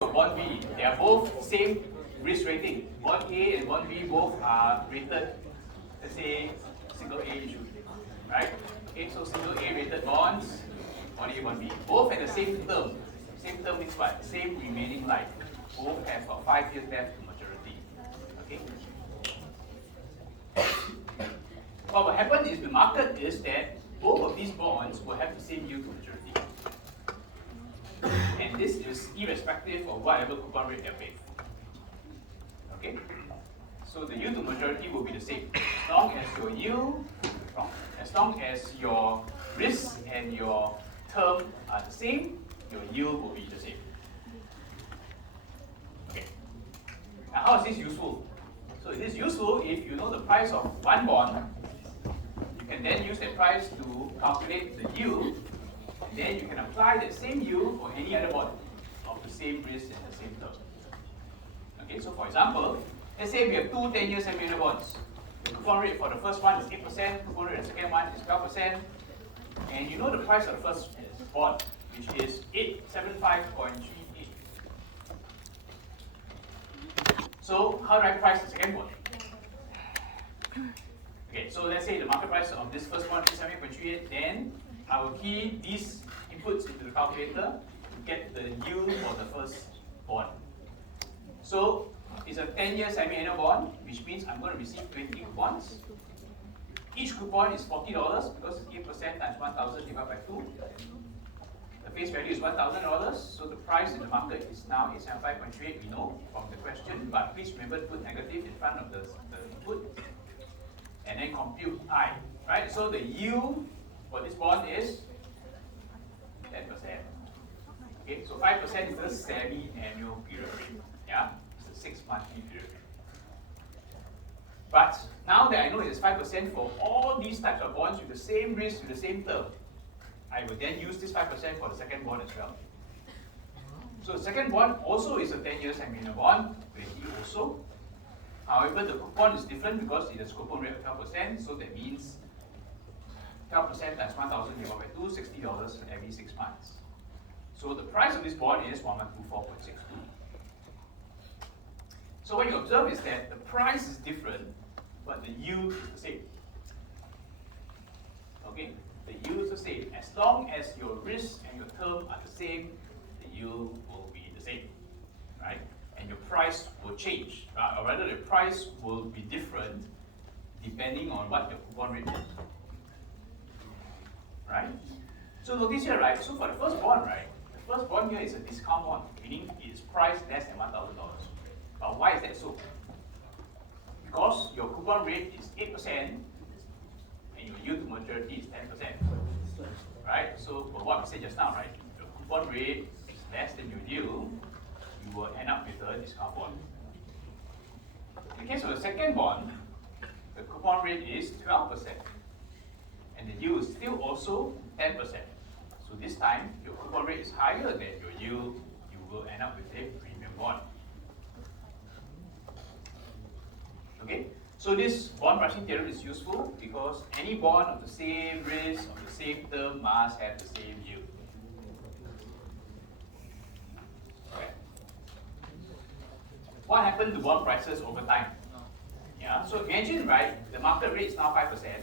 bond B, they are both same risk rating. Bond A and bond B both are rated, let's say, single A issue, right? Okay, so single A rated bonds, bond A, bond B, both at the same term. Same term means what? Same remaining life. Both have got 5 years left to maturity. Okay. What will happen is the market is that both of these bonds will have the same yield to maturity. And this is irrespective of whatever coupon rate they're paid. Okay? So the yield to maturity will be the same. As long as your yield, as long as your risk and your term are the same, your yield will be the same. Okay. Now how is this useful? So it is useful if you know the price of one bond. You can then use that price to calculate the yield. Then you can apply that same yield for any other bond of the same risk and the same term. Okay, so for example, let's say we have two 10-year semi-annual bonds. The coupon rate for the first one is 8%, coupon rate for the second one is 12%, and you know the price of the first bond, which is 875.38. So how do I price the second bond? Okay, so let's say the market price of this first one is 7.38, then I will key these inputs into the calculator to get the yield for the first bond. So it's a 10-year semi-annual bond, which means I'm going to receive 20 coupons. Each coupon is $40 because it's 8% times 1,000 divided by 2. The face value is $1,000, so the price in the market is now 875.38, we know from the question, but please remember to put negative in front of the input. And then compute I, right? So the yield for this bond is 10%. Okay, so 5% is the semi-annual period rate. Yeah, it's a 6-monthly period rate. But now that I know it's 5% for all these types of bonds with the same risk, with the same term, I will then use this 5% for the second bond as well. So the second bond also is a 10-year semi-annual bond, 20 also. However, the coupon is different because it has coupon rate of 12%, so that means 12% times 1,000 divided by 2, $60 every 6 months. So the price of this bond is 1124.62. So what you observe is that the price is different, but the yield is the same. Okay, the yield is the same. As long as your risk and your term are the same, the yield will be the same, right? And your price will change, right? Or rather, the price will be different depending on what your coupon rate is, right? So notice here, right? So for the first bond, right? The first bond here is a discount bond, meaning it is priced less than $1,000. But why is that so? Because your coupon rate is 8% and your yield to maturity is 10%, right? So for what we said just now, right? Your coupon rate is less than your yield, you will end up with a discount bond. In the case of the second bond, the coupon rate is 12%, and the yield is still also 10%. So this time, your coupon rate is higher than your yield, you will end up with a premium bond. Okay, so this bond pricing theorem is useful because any bond of the same risk, of the same term, must have the same yield. Okay. What happened to bond prices over time? Yeah, so imagine, right, the market rate is now 5%,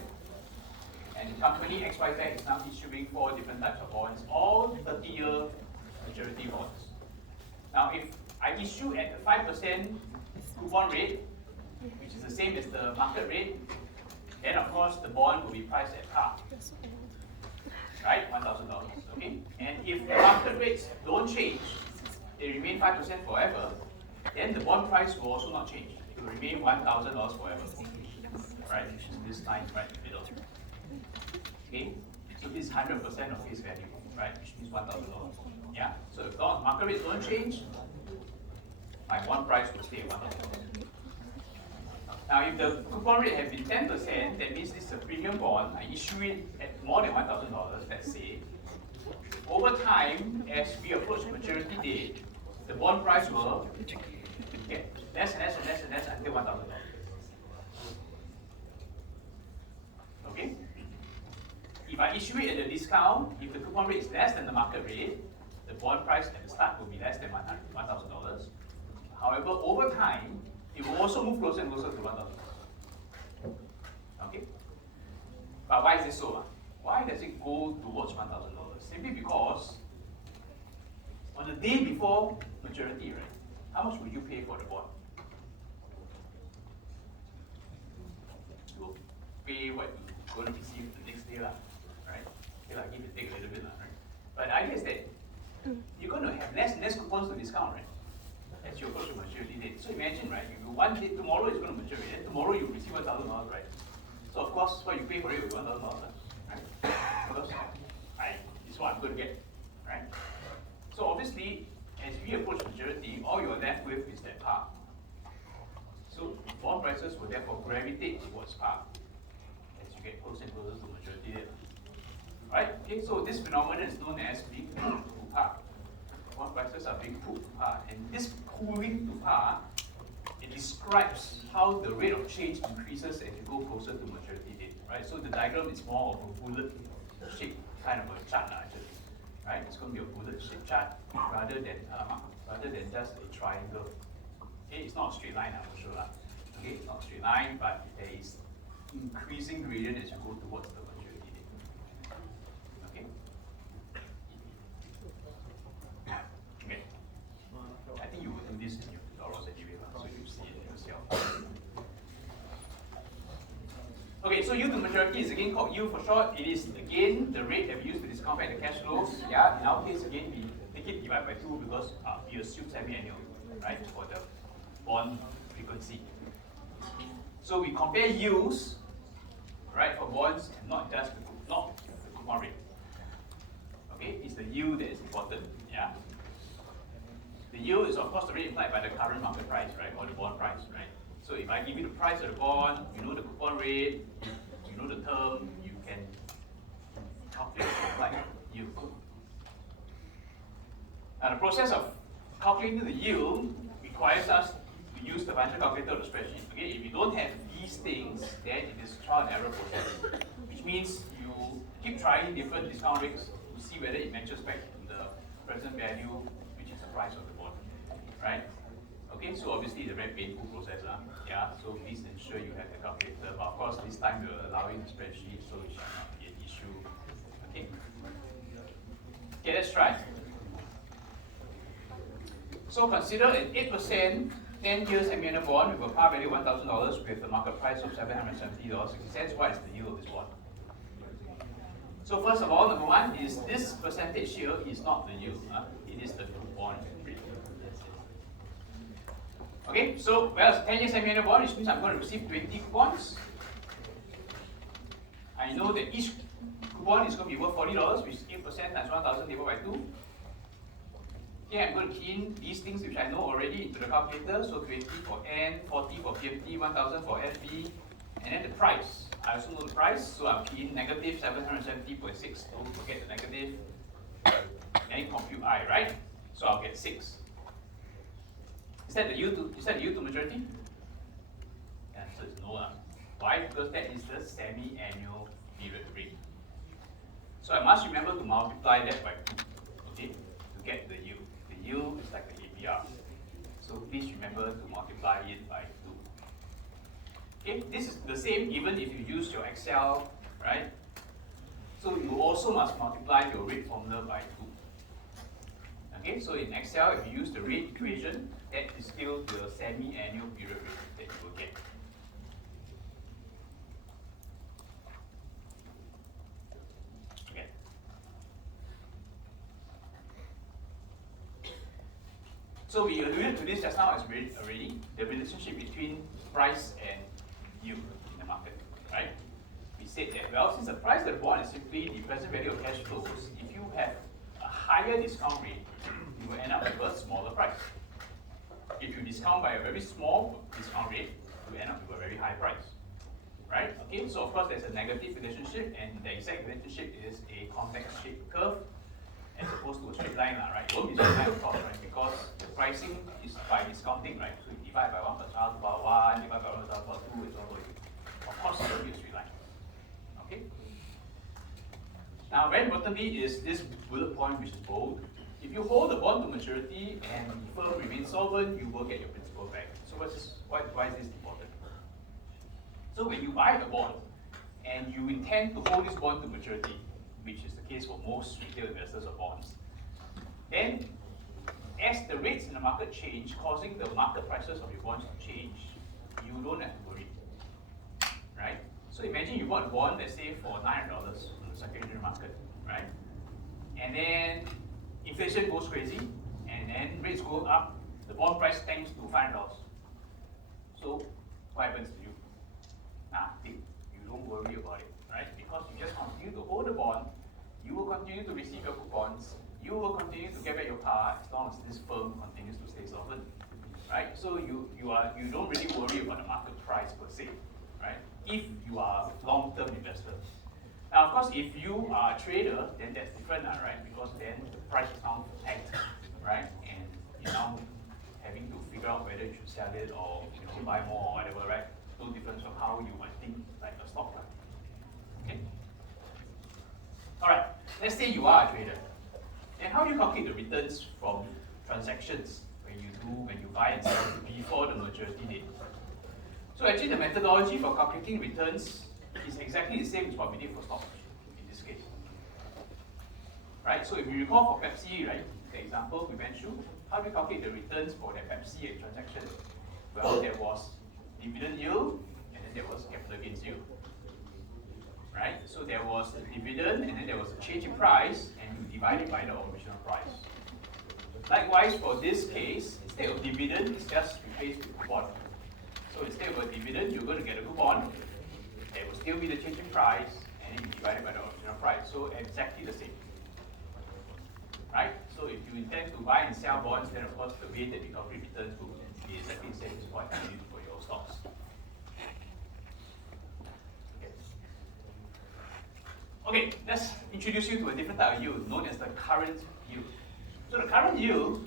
and the company XYZ is now issuing 4 different types of bonds, all 30-year maturity bonds. Now, if I issue at the 5% coupon rate, which is the same as the market rate, then of course the bond will be priced at par, right? $1,000. Okay, and if the market rates don't change, they remain 5% forever, then the bond price will also not change. It will remain $1,000 forever, right? This line right in the middle. Okay, so this is 100% of face value, right? Which means $1,000. Yeah. So if the market rates don't change, my bond price will stay at $1,000. Now, if the coupon rate had been 10%, that means this is a premium bond. I issue it at more than $1,000, let's say. Over time, as we approach maturity date, the bond price will get less and less and less and less until $1,000. Okay? If I issue it at a discount, if the coupon rate is less than the market rate, the bond price at the start will be less than $1,000. However, over time, it will also move closer and closer to $1,000. Okay? But why is this so? Why does it go towards $1,000? Simply because on the day before maturity, right, how much would you pay for the bond? You will pay what you're going to receive the next day, right? Okay, give and take a little bit, right? But the idea is that you're going to have less and less coupons to discount, right? As you approach the maturity date. So imagine, right, if you one day, tomorrow is going to mature, and tomorrow you receive $1,000, right? So of course, what you pay for it will be $1,000, right? Because it's what I'm going to get, right? So obviously, as we approach maturity, all you're left with is that par. So bond prices will therefore gravitate towards par as you get closer and closer to maturity date. Right? Okay, so this phenomenon is known as being pulled to par. Bond prices are being pulled to par, and this pulling to par, it describes how the rate of change increases as you go closer to maturity date. Right? So the diagram is more of a bullet-shaped kind of a chart, actually. Right? It's going to be a bullet-shaped chart rather than just a triangle. Okay, it's not a straight line, I'm sure. Okay, it's not a straight line, but there is increasing gradient as you go towards the maturity date. Okay. Okay. I think you will do this in your tutorials anyway, so you see it yourself. Okay, so yield to maturity is again called yield for short. It is again the rate that we use to discount back the cash flows. Yeah, in our case again we take it divided by 2 because we assume semi-annual, right, for the bond frequency. So we compare yields, right, for bonds, and not just the coupon rate. Okay, it's the yield that is important. Yeah. The yield is of course the rate implied by the current market price, right, or the bond price, right. So if I give you the price of the bond, you know the coupon rate, you know the term, you can calculate the implied yield. Now the process of calculating the yield requires us to use the financial calculator or the spreadsheet. Okay, if you don't have these things, then it is trial and error process, which means you keep trying different discount rates to see whether it matches back to the present value, which is the price of the bond, right? Okay, so obviously it's a very painful process, yeah. So please ensure you have the calculator. But of course, this time we're allowing the spreadsheet, so it shall not be an issue. Okay. Okay, let's try. So consider an 8% 10-year semi-annual bond with a par value $1,000 with a market price of $770.60. What is the yield of this bond? So first of all, number one is this percentage here is not the yield. It is the coupon rate. Okay, so well, 10-year semi-annual bond, which means I'm going to receive 20 coupons. I know that each coupon is going to be worth $40, which is 8% times 1,000 divided by 2. Okay, I'm going to key in these things which I know already into the calculator. So 20 for N, 40 for PMT, 1,000 for FB, and then the price. I also know the price, so I'm keying in negative 770.6. Don't forget the negative. And compute I, right? So I'll get 6. Is that the yield to maturity? The answer is no. Why? Because that is the semi-annual period rate. So I must remember to multiply that by 2, okay, to get the yield. The yield is like the APR. So please remember to multiply it by 2. Okay, this is the same even if you use your Excel, right? So you also must multiply your rate formula by 2. Okay, so in Excel, if you use the rate equation, that is still the semi-annual period rate that you will get. Okay. So we alluded to this just now as already, the relationship between price and yield in the market, right? We said that, well, since the price of the bond is simply the present value of cash flows, if you have a higher discount rate, you will end up with a smaller price. If you discount by a very small discount rate, you end up with a very high price, right? Okay, so of course there's a negative relationship, and the exact relationship is a convex-shaped curve as opposed to a straight line, right? It won't be straight line, of course, right? Because the pricing is by discounting, right? So you divide by 1 plus R to the power 1, divide by 1 plus R to the power 2, it's all going. Of course, it will be a straight line. Okay. Now, very importantly is this bullet point, which is bold. if you hold the bond to maturity and the firm remains solvent, you will get your principal back. So why is this important? So when you buy a bond and you intend to hold this bond to maturity, which is the case for most retail investors of bonds, then as the rates in the market change, causing the market prices of your bonds to change, you don't have to worry, right? So imagine you bought a bond, let's say for $900 from the secondary market, right? And then inflation goes crazy, and then rates go up, the bond price tanks to $500. So what happens to you? Nothing. You don't worry about it, right? Because you just continue to hold the bond, you will continue to receive your coupons, you will continue to get back your car as long as this firm continues to stay solvent, right? So you don't really worry about the market price per se, right? If you are a long-term investor. Now, of course, if you are a trader, then that's different, right? Because then the price is now tanked, right? And you're now having to figure out whether you should sell it or buy more or whatever, right? No difference from how you might think like a stock, right? Okay. All right. Let's say you are a trader. And how do you calculate the returns from transactions when you buy and sell before the maturity date? So actually, the methodology for calculating returns is exactly the same as what we did for stocks in this case. Right? So if you recall for Pepsi, right, the example we went through, how do we calculate the returns for that Pepsi transaction? Well, there was dividend yield, and then there was capital gains yield. Right? So there was a dividend, and then there was a change in price, and you divide it by the original price. Likewise, for this case, instead of dividend, it's just replaced with coupon. So instead of a dividend, you're going to get a coupon. There will still be the change in price, and you divide it by the original price. So exactly the same. Right? So if you intend to buy and sell bonds, then of course the way that you calculate returns will be exactly the same as what you do for your stocks. Okay, let's introduce you to a different type of yield known as the current yield. So the current yield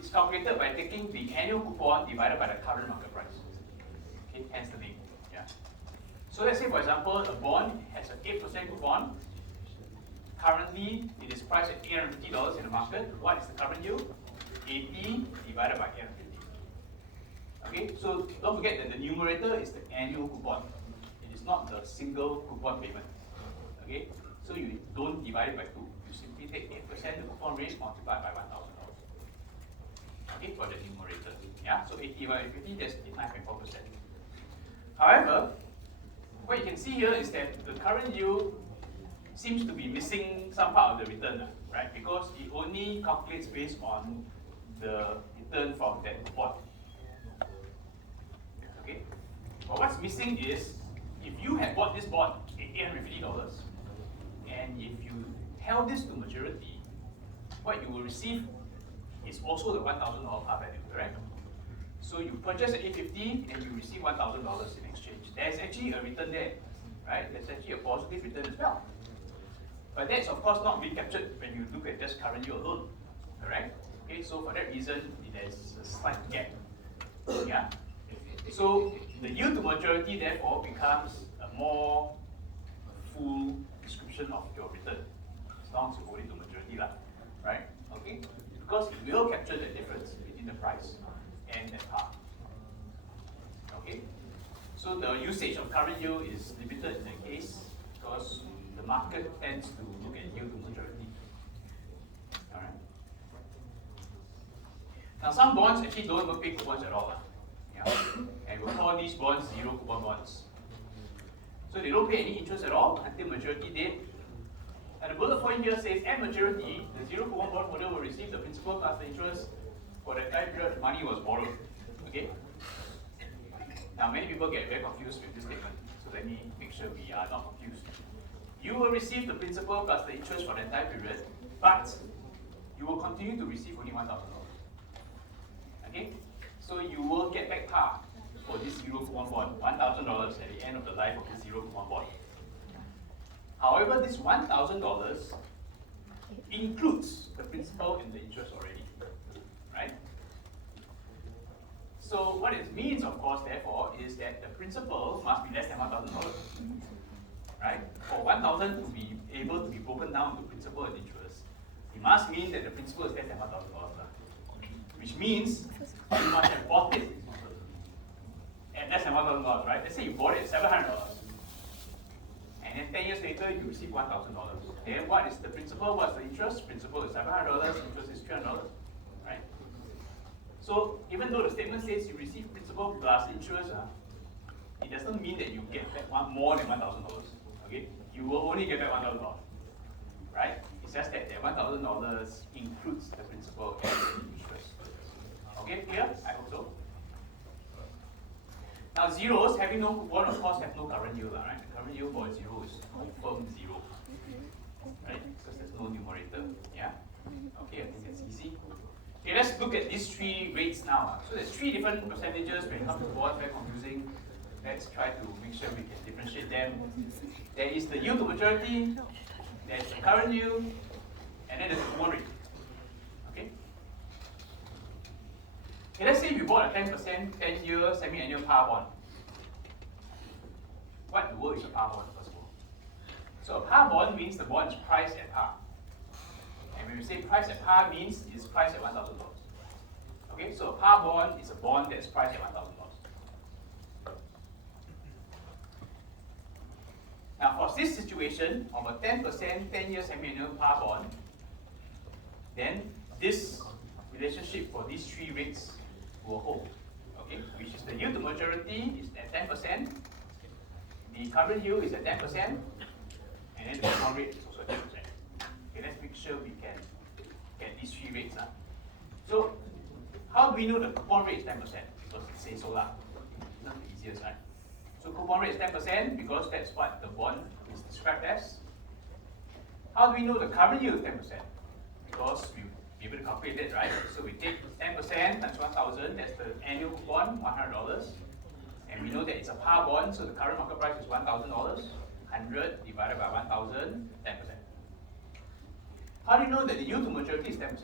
is calculated by taking the annual coupon divided by the current market price. Okay, hence the name. Yeah. So let's say, for example, a bond has an 8% coupon. Currently, it is priced at $850 in the market. What is the current yield? 80 divided by 850. Okay, so don't forget that the numerator is the annual coupon. It is not the single coupon payment. Okay, so you don't divide it by 2. You simply take 8% the coupon rate multiplied by $1,000. Okay, for the numerator. Yeah, so 80 divided by 50, that's 9.4%. However, what you can see here is that the current yield seems to be missing some part of the return, right? Because it only calculates based on the return from that coupon. Okay, but what's missing is if you had bought this bond at $850, and if you held this to maturity, what you will receive is also the $1,000 par value, correct? So you purchase at $850 and you receive $1,000 in exchange. There's actually a return there, right? There's actually a positive return as well. But that's of course not being captured when you look at just current yield alone, correct? Okay, so for that reason, there's a slight gap. Yeah. So the yield to maturity therefore becomes a more full description of your return, as long as you hold it to maturity, right? Okay, because it will capture the difference between the price and the par. Okay, so the usage of current yield is limited in that case because the market tends to look at yield to maturity. All right. Now some bonds actually don't even pay coupons at all, yeah, and we'll call these bonds zero coupon bonds. So they don't pay any interest at all until maturity date. And the bullet point here says at maturity, the zero coupon bond holder will receive the principal plus the interest for the time period the money was borrowed. Okay? Now many people get very confused with this statement. So let me make sure we are not confused. You will receive the principal plus the interest for the entire period, but you will continue to receive only $1,000. Okay? So you will get back par for this zero coupon bond, $1,000 at the end of the life of this zero coupon bond. However, this $1,000 includes the principal and the interest already, right? So what it means, of course, therefore, is that the principal must be less than $1,000, right? For $1,000 to be able to be broken down into principal and interest, it must mean that the principal is less than $1,000. Which means you must have bought it at less than $1,000, right? Let's say you bought it at $700. And then 10 years later, you receive $1,000. Then what is the principal? What's the interest? Principal is $700, interest is $300, right? So even though the statement says you receive principal plus interest, it doesn't mean that you get back more than $1,000. Okay, you will only get back $1,000, right? It's just that $1,000 includes the principal and the interest. Okay, clear? I hope so. Now zeros, having no coupon, of course, have no current yield, right? The current yield for a zero is confirmed zero, right? Because there's no numerator. Yeah. Okay, I think that's easy. Okay, let's look at these three rates now. So there's three different percentages when it comes to bonds, very confusing. Let's try to make sure we can differentiate them. There is the yield to maturity, there's the current yield, and then there's the coupon rate. Okay? Okay, let's say we bought a 10% 10-year semi-annual par bond. What in the world is a par bond, first of all? So a par bond means the bond is priced at par. And when we say priced at par means it's priced at $1,000. Okay, so a par bond is a bond that's priced at $1,000. Now for this situation of a 10% 10-year semi-annual par bond, then this relationship for these three rates will hold. Okay, which is the yield to maturity is at 10%, the current yield is at 10%, and then the coupon rate is also at 10%. Okay, let's make sure we can get these three rates. So how do we know the coupon rate is 10%? Because it says so. It's not the easiest, right? So coupon rate is 10% because that's what the bond is described as. How do we know the current yield is 10%? Because we'll be able to calculate it, right? So we take 10% times 1,000, that's the annual coupon, $100. And we know that it's a par bond, so the current market price is $1,000. 100 divided by 1,000, 10%. How do you know that the yield to maturity is 10%?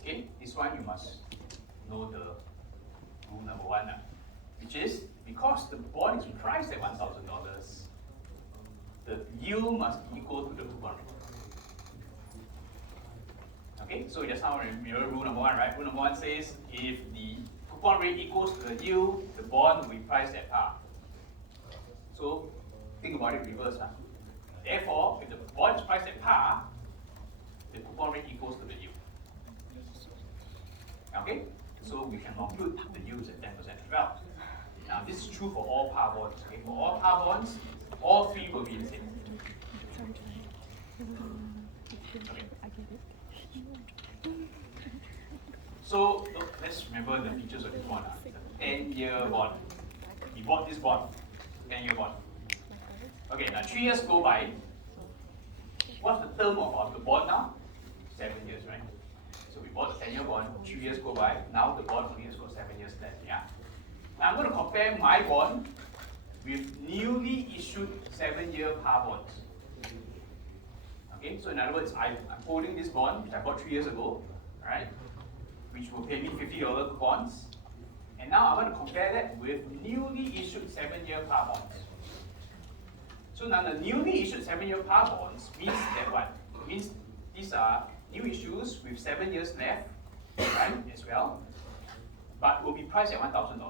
Okay, this one you must know the rule number one, which is because the bond is priced at $1,000, the yield must be equal to the coupon rate. Okay, so just now remember rule number one, right? Rule number one says if the coupon rate equals to the yield, the bond will be priced at par. So think about it reverse. Therefore, if the bond is priced at par, the coupon rate equals to the yield. Okay, so we can conclude the yield is at 10% as well. Now this is true for all par bonds. Okay, for all par bonds, all three will be the same. Okay. So let's remember the features of this bond. It's a 10-year bond. We bought this bond, 10-year bond. Okay, now 3 years go by. What's the term of the bond now? 7 years, right? So we bought a 10-year bond, 3 years go by. Now the bond only has got 7 years left. Yeah. Now I'm going to compare my bond with newly issued 7-year par bonds. Okay, so in other words, I'm holding this bond which I bought 3 years ago, right? Which will pay me $50 coupons. And now I want to compare that with newly issued 7-year par bonds. So now the newly issued 7-year par bonds means that what? It means these are new issues with 7 years left, right, as well, but will be priced at $1,000.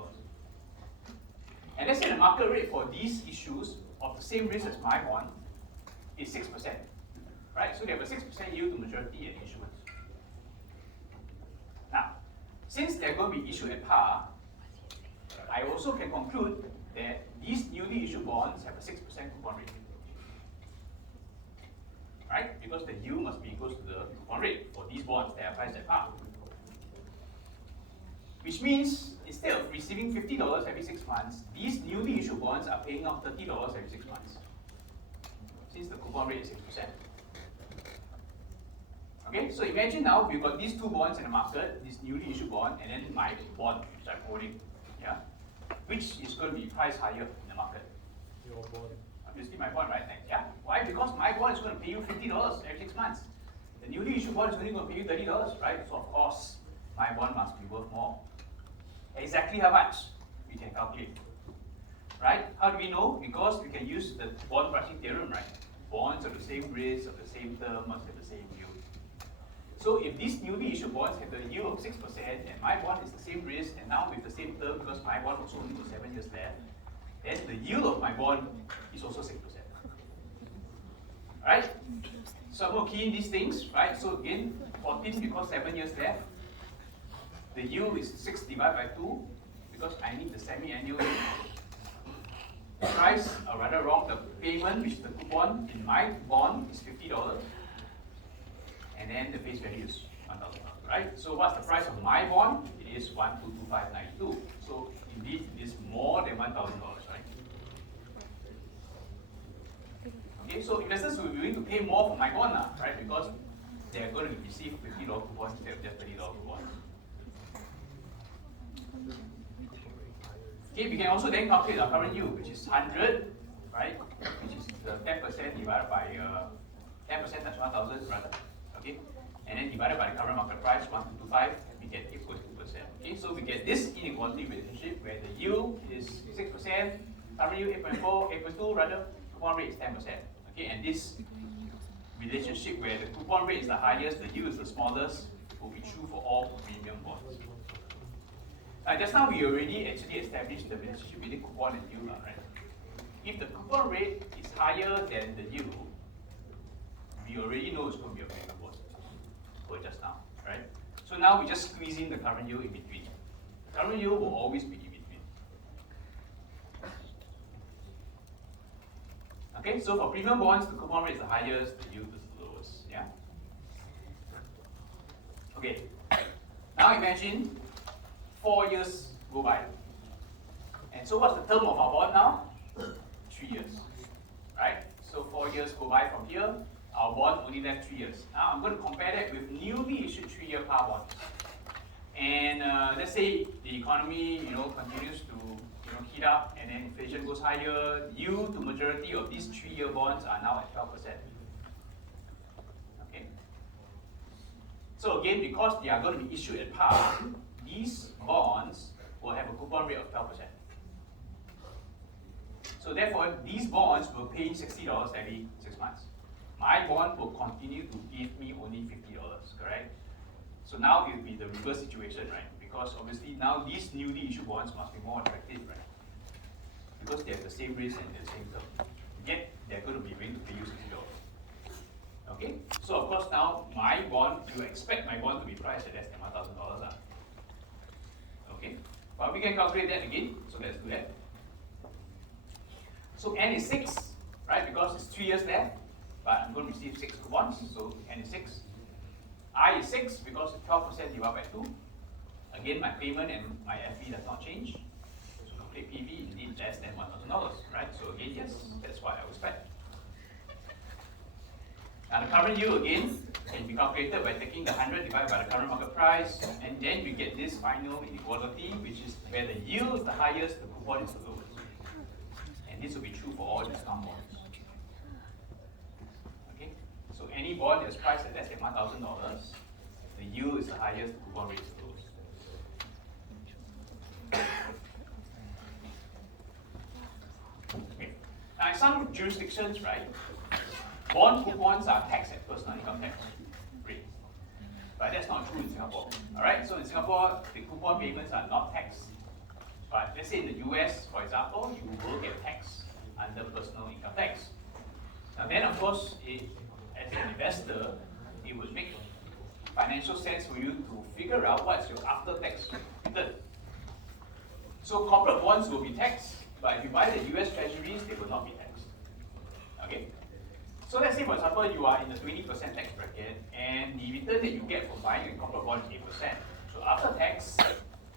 And let's say the market rate for these issues of the same risk as my bond is 6%, right? So they have a 6% yield to maturity and issuance. Now, since they're going to be issued at par, I also can conclude that these newly issued bonds have a 6% coupon rate. Right? Because the yield must be equal to the coupon rate for these bonds that are priced at par. Which means instead of receiving $50 every 6 months, these newly issued bonds are paying out $30 every 6 months. Since the coupon rate is 6%. Okay, so imagine now we've got these two bonds in the market, this newly issued bond, and then my bond which I'm holding. Yeah? Which is going to be priced higher in the market? Your bond. Obviously my bond, right? Yeah. Why? Because my bond is going to pay you $50 every 6 months. The newly issued bond is only going to pay you $30, right? So of course, my bond must be worth more. Exactly how much? We can calculate. Right? How do we know? Because we can use the bond pricing theorem, right? bonds of the same risk, of the same term, must have the same yield. So if these newly issued bonds have the yield of 6% and my bond is the same risk and now with the same term because my bond also only got 7 years left, then the yield of my bond is also 6%. Right? So I'm going to key in these things, right? So again, 14 because 7 years left. The yield is 6 divided by 2 because I need the semi-annual price, or rather wrong, the payment, which is the coupon in my bond is $50. And then the face value is $1,000, right? So what's the price of my bond? It is 1,225.92. So indeed, it is more than $1,000, right? Okay, so investors will be willing to pay more for my bond now, right? Because they are going to receive $50 coupons instead of just $30 coupons. Okay, we can also then calculate our current yield, which is 100, right? Which is the 10% divided by 10% times 1,000, rather. Okay, and then divided by the current market price, 1225, we get equals 2%. Okay, so we get this inequality relationship where the yield is 6%, current yield 8.2 rather, coupon rate is 10%. Okay, and this relationship where the coupon rate is the highest, the yield is the smallest, will be true for all premium bonds. Just now we already actually established the relationship between coupon and yield, right? If the coupon rate is higher than the yield, we already know it's going to be a premium bond for just now, right? So now we just squeeze in the current yield in between. The current yield will always be in between. Okay, so for premium bonds, the coupon rate is the highest, the yield is the lowest, yeah? Okay, now imagine 4 years go by. And so what's the term of our bond now? 3 years, right? So 4 years go by from here, our bond only left 3 years. Now I'm going to compare that with newly issued 3-year par bonds. And let's say the economy, continues to heat up, and then inflation goes higher. Yield to maturity of these 3-year bonds are now at 12%. Okay. So again, because they are going to be issued at par, these bonds will have a coupon rate of 12%. So therefore, these bonds will pay $60 every 6 months. My bond will continue to give me only $50, correct? So now it will be the reverse situation, right? Because obviously now these newly issued bonds must be more attractive, right? Because they have the same risk and the same term. Yet they're going to be willing to pay you $60. Okay? So of course now my bond, you expect my bond to be priced at less than $1,000. Okay? But we can calculate that again, so let's do that. So N is 6, right? Because it's 3 years left, but I'm going to receive 6 coupons, so N is 6. I is 6 because it's 12% divided by 2. Again, my payment and my FE does not change. So calculate PV, indeed less than $1,000, right? So again, yes, that's what I would expect. Now the current yield again can be calculated by taking the 100 divided by the current market price, and then we get this final inequality, which is where the yield is the highest, the coupon is the lowest. And this will be true for all discount bonds. Okay, so any bond that's priced at less than $1,000, the yield is the highest, the coupon rate is the lowest. Okay. Now in some jurisdictions, right, bond coupons are taxed at personal income tax rate. But that's not true in Singapore. Alright, so in Singapore, the coupon payments are not taxed. But let's say in the US, for example, you will get taxed under personal income tax. Now then, of course, as an investor, it would make financial sense for you to figure out what's your after-tax return. So corporate bonds will be taxed, but if you buy the US treasuries, they will not be taxed. Okay? So let's say, for example, you are in the 20% tax bracket, and the return that you get from buying a corporate bond is 8%. So after tax,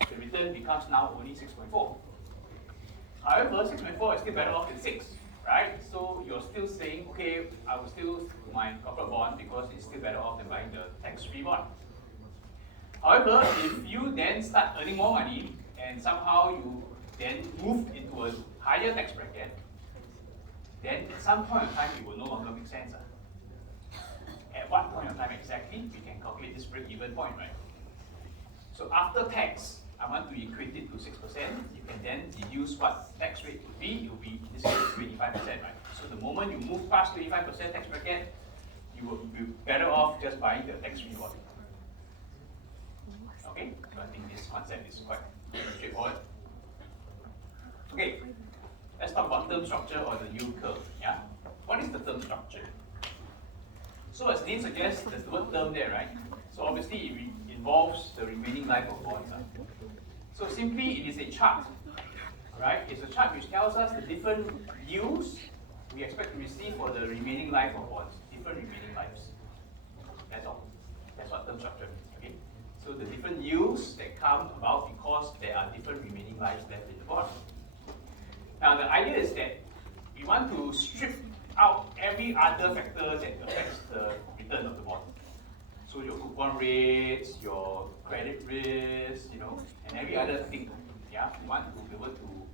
the return becomes now only 6.4. However, 6.4 is still better off than 6, right? So you're still saying, okay, I will still do my corporate bond because it's still better off than buying the tax-free bond. However, if you then start earning more money and somehow you then move into a higher tax bracket, then at some point in time it will no longer make sense. At what point in time exactly we can calculate this break-even point, right? So after tax, I want to equate it to 6%, you can then deduce what tax rate would be. It will be, in this case, 25%, right? So the moment you move past 25% tax bracket, you will be better off just buying the tax-free bond. Okay, so I think this concept is quite straightforward. Okay, let's talk about term structure or the yield curve. Yeah, what is the term structure? So as name suggests, there's the word term there, right? So obviously it involves the remaining life of bonds. So simply it is a chart, right? It's a chart which tells us the different yields we expect to receive for the remaining life of bonds, different remaining lives. That's all. That's what term structure means, okay? So the different yields that come about because there are different remaining lives left in the bond. Now the idea is that we want to strip out every other factor that affects the return of the bond. So your coupon rates, your credit risk, and every other thing. Yeah, we want to be able to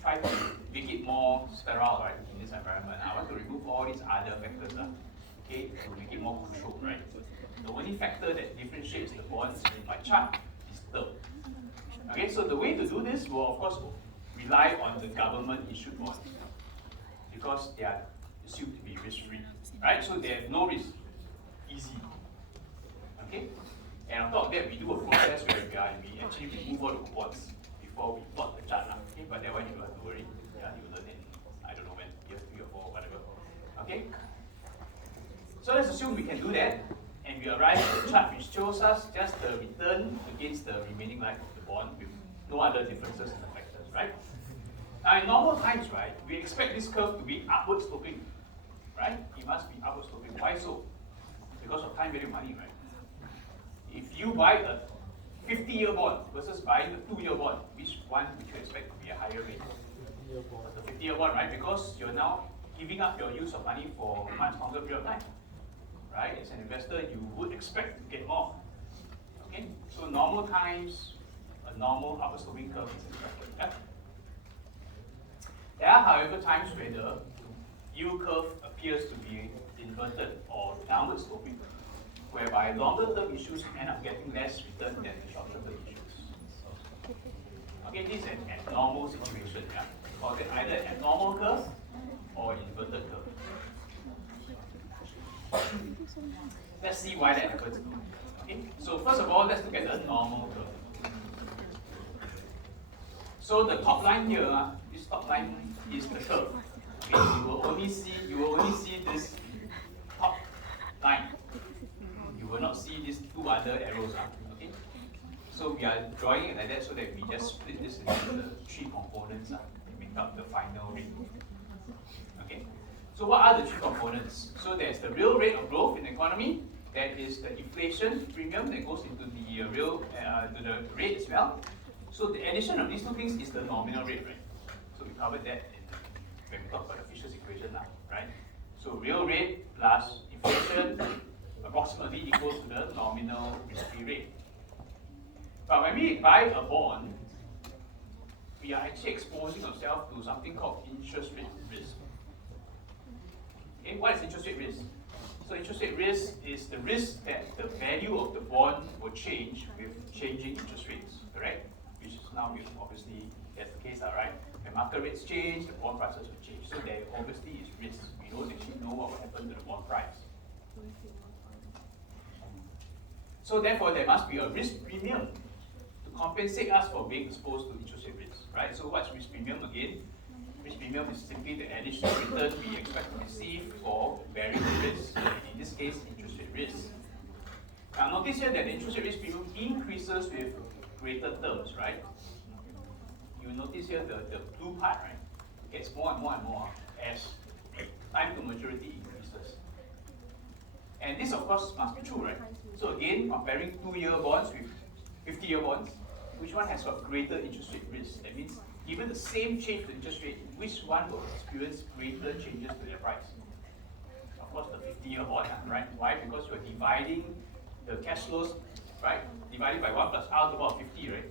try to make it more sterile, right, in this environment. I want to remove all these other factors, okay, to make it more controlled, right? The only factor that differentiates the bonds in my chart is term. Okay, so the way to do this will, of course, rely on the government-issued bonds because they are assumed to be risk-free, right? So they have no risk, easy. Okay, and on top of that, we do a process where we actually remove all the coupons before we plot the chart. Okay, but that one you don't have to worry. Yeah, you learn in I don't know when, year 3 or 4 or whatever. Okay, so let's assume we can do that, and we arrive at a chart which shows us just the return against the remaining life of the bond with no other differences in the factors, right? Now in normal times, right, we expect this curve to be upward sloping, right? It must be upward sloping. Why so? Because of time value of money, right? If you buy a 50-year bond versus buying a 2-year bond, which one would you expect to be a higher rate? The 50-year bond, right? Because you're now giving up your use of money for a much longer period of time, right? As an investor, you would expect to get more. Okay, so normal times, a normal upward sloping curve is expected. Yeah? There are, however, times where the yield curve appears to be inverted or downward sloping, whereby longer term issues end up getting less return than the shorter term issues. Okay, this is an abnormal situation. Yeah? Call it either an abnormal curve or inverted curve. Let's see why that happens. Okay, so first of all, let's look at the normal curve. So the top line here, this top line is the curve. Okay, you will only see this top line. You will not see these two other arrows. Okay, so we are drawing it like that so that we just split this into the 3 components to make up the final rate. Okay, so what are the 3 components? So there's the real rate of growth in the economy. That is the inflation premium that goes into the real to the rate as well. So the addition of these 2 things is the nominal rate, right? So we covered that when we talk about the Fisher's equation now, right? So real rate plus inflation approximately equals to the nominal risk-free rate. But when we buy a bond, we are actually exposing ourselves to something called interest rate risk. Okay, what is interest rate risk? So interest rate risk is the risk that the value of the bond will change with changing interest rates, correct? Which is now obviously that's the case, right? When market rates change, the bond prices will change. So there obviously is risk. We don't actually know what will happen to the bond price. So therefore, there must be a risk premium to compensate us for being exposed to interest rate risk, right? So what's risk premium again? Risk premium is simply the additional return we expect to receive for variable risks, and in this case, interest rate risk. Now notice here that the interest rate risk premium increases with greater terms, right? You notice here the blue part, right? It gets more and more and more as time to maturity increases. And this, of course, must be true, right? So again, comparing 2-year bonds with 50-year bonds, which one has got greater interest rate risk? That means given the same change to interest rate, which one will experience greater changes to their price? Of course, the 50-year bond, right? Why? Because you're dividing the cash flows, right? Divided by 1 plus r to the power of 50, right?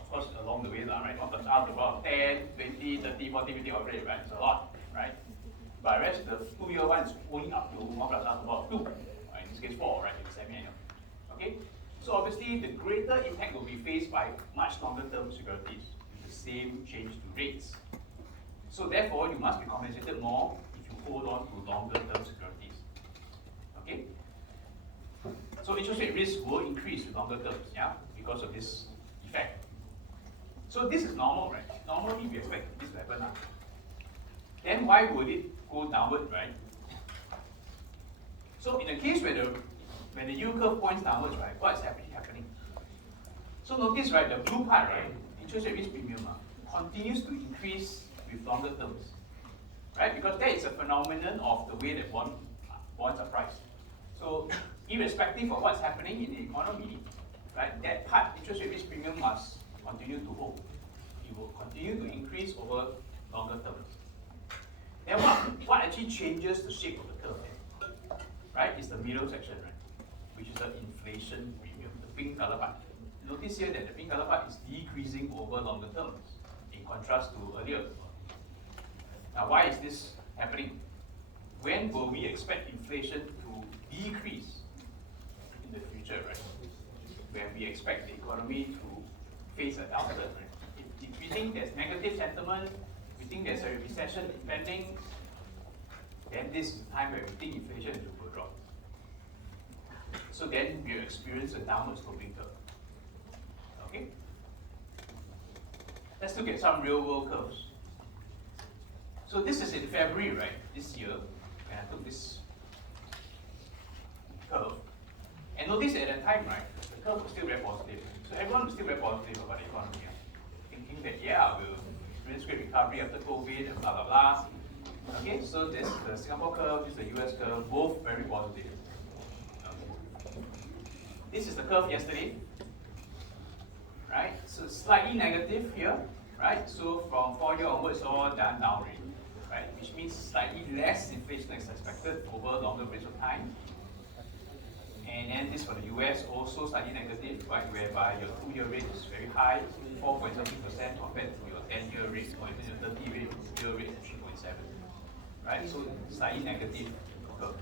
Of course, along the way, right? 1 plus r to the power of 10, 20, 30, 40, 50 already, right? It's a lot, right? But whereas the 2-year one is only up to 1 plus r to the power of 2, right? In this case 4, right? In semi-annual. Okay? So So obviously, the greater impact will be faced by much longer term securities with the same change to rates. So therefore, you must be compensated more if you hold on to longer term securities. Okay? So interest rate risk will increase with longer terms, yeah, because of this effect. So this is normal, right? Normally we expect this to happen. Then why would it go downward, right? So in the case when the yield curve points downwards, right, what is happening? So notice, right, the blue part, right, interest rate risk premium continues to increase with longer terms, right? Because that is a phenomenon of the way that bonds are priced. So irrespective of what's happening in the economy, right, that part, interest rate risk premium, must continue to hold. It will continue to increase over longer terms. Then what actually changes the shape of the curve, right, is the middle section, right, which is the inflation premium, the pink color part. Notice here that the pink color part is decreasing over longer terms, in contrast to earlier. Now, why is this happening? When will we expect inflation to decrease in the future, right? When we expect the economy to face a downturn, right? If we think there's negative sentiment, we think there's a recession impending, then this is the time where we think inflation will drop. So then we experience a downward sloping curve. Okay? Let's look at some real world curves. So this is in February, right, this year, when I took this curve. And notice at that time, right, the curve was still very positive. So everyone was still very positive about the economy, thinking that, yeah, we'll experience great recovery after COVID and blah, blah, blah. Okay, so this is the Singapore curve, this is the US curve, both very positive. Okay. This is the curve yesterday, right? So slightly negative here, right? So from 4 years onwards, it's all down already, right? Which means slightly less inflation is expected over longer periods of time. And then this for the US, also slightly negative, right? Whereby your 2-year rate is very high, 4.something% compared to your 10-year rate or even your 30-year rate at 3.7%. Right? So slightly negative curve.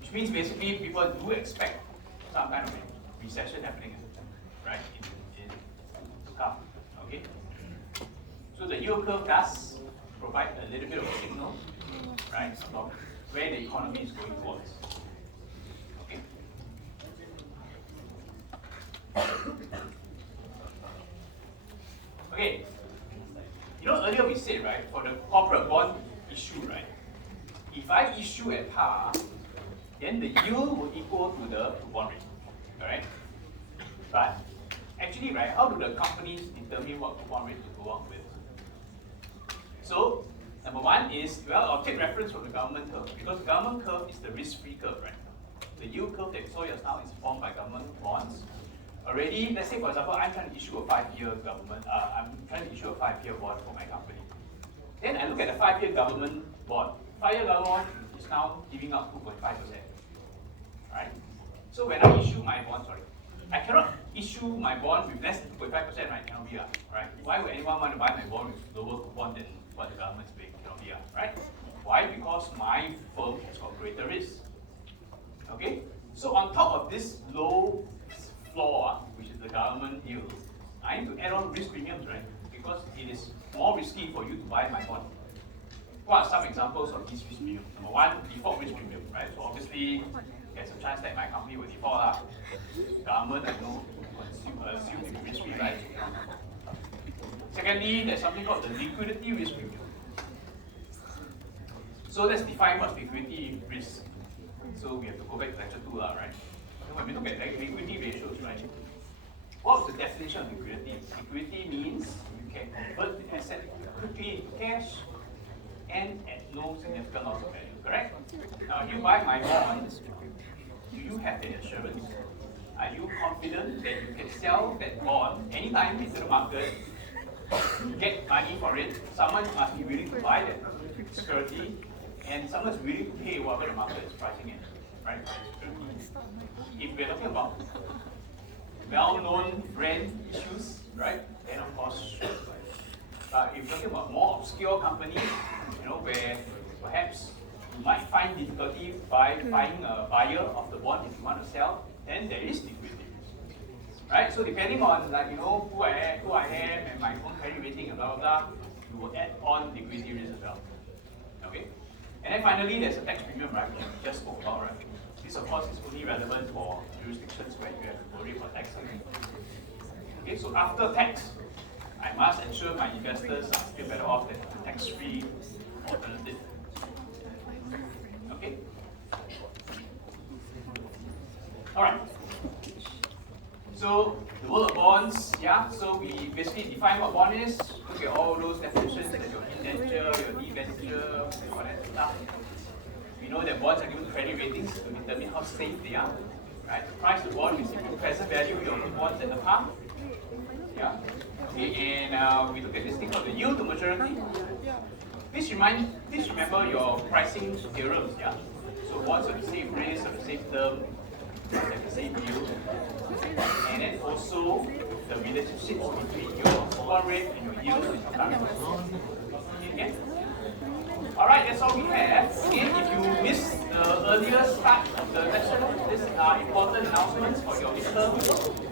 Which means basically people do expect some kind of a recession happening, right? In to come. Okay? So the yield curve does provide a little bit of a signal, right, about where the economy is going towards. Okay? Okay. You know, earlier we said, right, for the corporate bond issue, right, if I issue at par, then the yield will equal to the coupon rate, alright? But actually, right, how do the companies determine what coupon rate to go out with? So, number one is, well, I'll take reference from the government curve, because the government curve is the risk-free curve, right? The yield curve that you saw just now is formed by government bonds. Already, let's say for example, I'm trying to issue a 5-year government, I'm trying to issue a 5-year bond for my company. Then I look at the 5-year government bond. 5-year government bond is now giving out 2.5%, right? So when I issue my bond, I cannot issue my bond with less than 2.5%, right? Cannot be, right? Why would anyone want to buy my bond with lower coupon than what the government is paying? Cannot be, right? Why? Because my firm has got greater risk. Okay? So on top of this low floor, which is the government yield, I need to add on risk premiums, right? Because it is more risky for you to buy my bond. What are some examples of these risk premiums? Number one, default risk premium, right? So obviously, there's a chance that my company will default. Government, I know, assume to be risk-free, right? Secondly, there's something called the liquidity risk premium. So let's define what's liquidity risk. So we have to go back to lecture 2, right? When we look at liquidity ratios, right? What's the definition of liquidity? Liquidity means you can convert the asset quickly into cash and at no significant loss of value, correct? Now, you buy my bonds, do you have the assurance? Are you confident that you can sell that bond anytime into the market, get money for it? Someone must be willing to buy that security, and someone is willing to pay whatever the market is pricing it, right? If we're talking about well-known brand issues, right, then of course, but if you're talking about more obscure companies, where perhaps you might find difficulty by finding a buyer of the bond if you want to sell, then then there is liquidity risk. Right? So depending on like who I am and my own credit rating and blah blah blah, you will add on liquidity risk as well. Okay? And then finally there's a tax premium, right? Which we just spoke about, right? This of course is only relevant for jurisdictions where you have to worry for tax. Okay, so after tax, I must ensure my investors are still better off than the tax-free alternative. Okay? Alright. So the world of bonds, yeah, so we basically define what bond is, look at all those definitions like your indenture, your debenture, all that stuff. We know that bonds are given credit ratings to determine how safe they are. Right? The price to bond is equal to present value of your bonds at the par. Yeah. Okay, and we look at this thing called the yield to maturity. Please remember your pricing theorems, yeah? So bonds have the same risk, have the same term, have the same yield. And then also the relationships between your coupon rate and your yield and your current. Okay? Alright, that's all we have. Again, if you missed the earlier start of the lesson, these are important announcements for your midterm.